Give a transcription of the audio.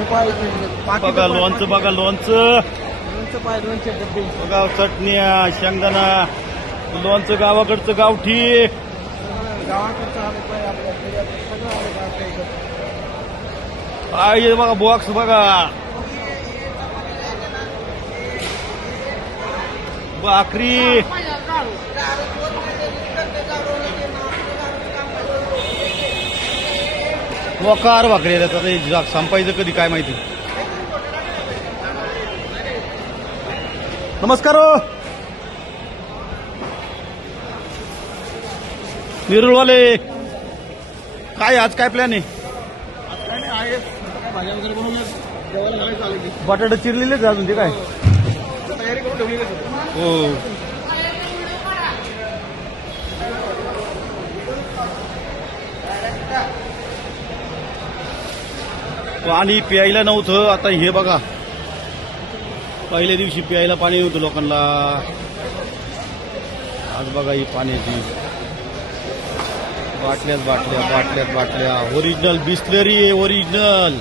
बघा लोणचं, बघा लोणचं, लोणचे डब्बे बघा चटण्या, शेंगदाणा, लोणचं गावाकडचं गावठी. गावाकडचं आलं पाहिजे आपल्या सगळं आलं आपल्या इकडं. पाहिजे बघा बॉक्स बघा, भाकरी, वकार भाकरी आता संपायचं कधी काय माहिती. नमस्कार हो निरुळवाले, काय आज काय प्लॅन आहे? काय नाही आहे भाज्या वगैरे बनवल्या जेवायला घालायचं आलं की बटाटे चिरलेलेच अजून ते काय? तयारी करून ठेवली हो. पाणी प्यायला नव्हतं, आता हे बघा पहिल्या दिवशी प्यायला पाणी नव्हतं लोकांना, आज बघा ही पाण्याची बाटल्यात बाटल्या बाटल्यात बाटल्या. ओरिजिनल बिस्लरी आहे, ओरिजिनल.